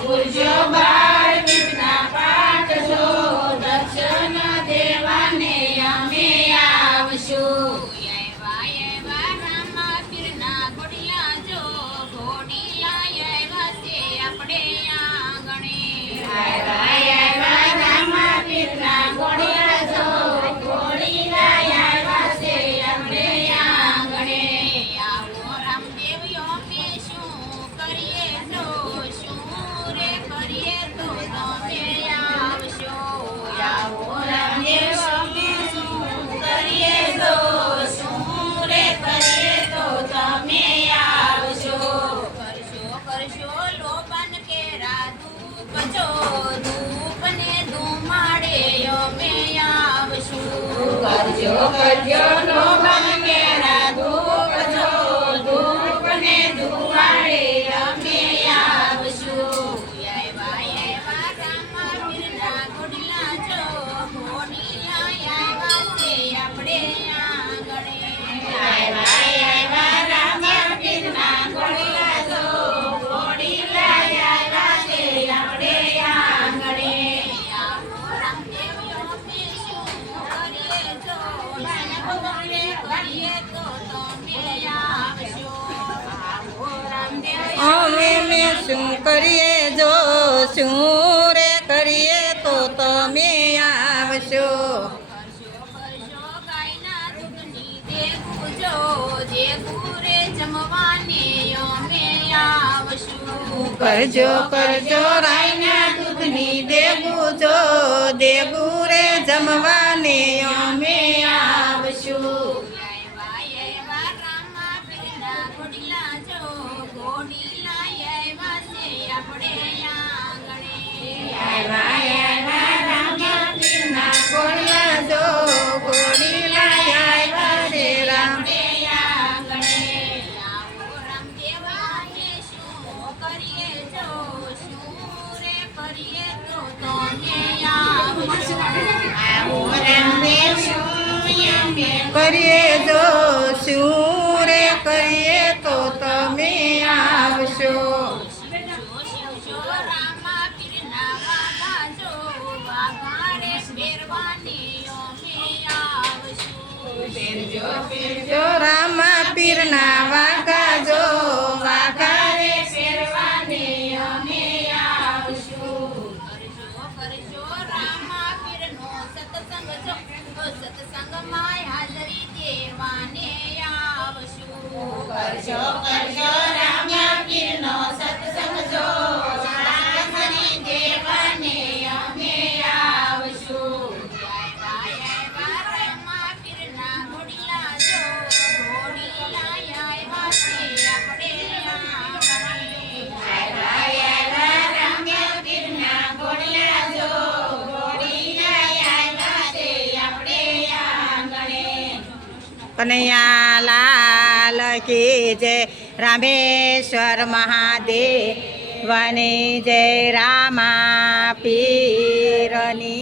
પૂરજો બાર બીજના પાઠજો દર્શન દેવાને અમે આવશું. એવા રામા પીરના ઘોડિયા જો ઘોડિયા આવ્યા છે આપણે આંગણે. એવા રામા પીરના ઘોડિયા જો ઘોડિયા આવ્યા છે આપણે આંગણે. આવો રામદેવ અમે શું કરીએ તો શું કરીએ તો તમે આવશો. આવો રામદેવ અમે શું કરીએ તો શું કરીએ તો તમે આવશો. કરશો લોબન કેરા ધૂપ જો ધૂપ ને ધુમાડે અમે આવશું. કરજો લોબન કેરા ધૂપ જો ધૂપ ને ધુમાડે અમે આવશું. એવા રામા પીરના ઘોડિયા જો ઘોડિયા આવ્યા છે આપણે આંગણે. એવા રામા પીરના ઘોડિયા જો ઘોડિયા આવ્યા છે આપણે આંગણે. આવો રામદેવ અમે શું કરીએ જો કરીએ તો તમે આવશો. આવો રામદેવ અમે શું કરીએ જો શું રે કરીએ તો તમે આવશો. કરશો ગાયના દૂધની દેવું જો દેવું રે જમવાને અમે આવશું. કરજો રાયના દૂધની દેવું જો દેવું રે જમવાને અમે આવશું. એવા રામા પીરના ઘોડિયા જો ઘોડિયા આવ્યા છે આપણે આંગણે. એવા રામા પીરના ઘોડિયા જો ઘોડિયા આવ્યા છે રામ. આંગણે. આવો રામદેવ અમે શું કરીએ જો શું કરીએ તો તમે આવશો. આવો રામદેવ અમે કરીએ જો શું રે કરીએ તો તમે આવશો. રામા પીરના વાઘા જો વાઘા રે પહેરવાની અમે આવશું. જો રામા પીરના વાઘા જો વાઘા રે પહેરવાની અમે આવશું. કરજો રામા પીરનો સત્સંગ જો સત્સંગમાં હાજરી દેવાને આવશું. કરજો રામા પીરનો સત્સંગ જો હાજરી દેવાને અમે આવશું. એવા રામા પીરના ઘોડિયા જો ઘોડિયા આવ્યા છે આપણે આંગણે. એવા રામા પીરના ઘોડિયા જો ઘોડિયા આવ્યા છે આપણે આંગણે. કનૈયા લાલ કી જય રામેશ્વર મહાદેવની જય રામા પીરની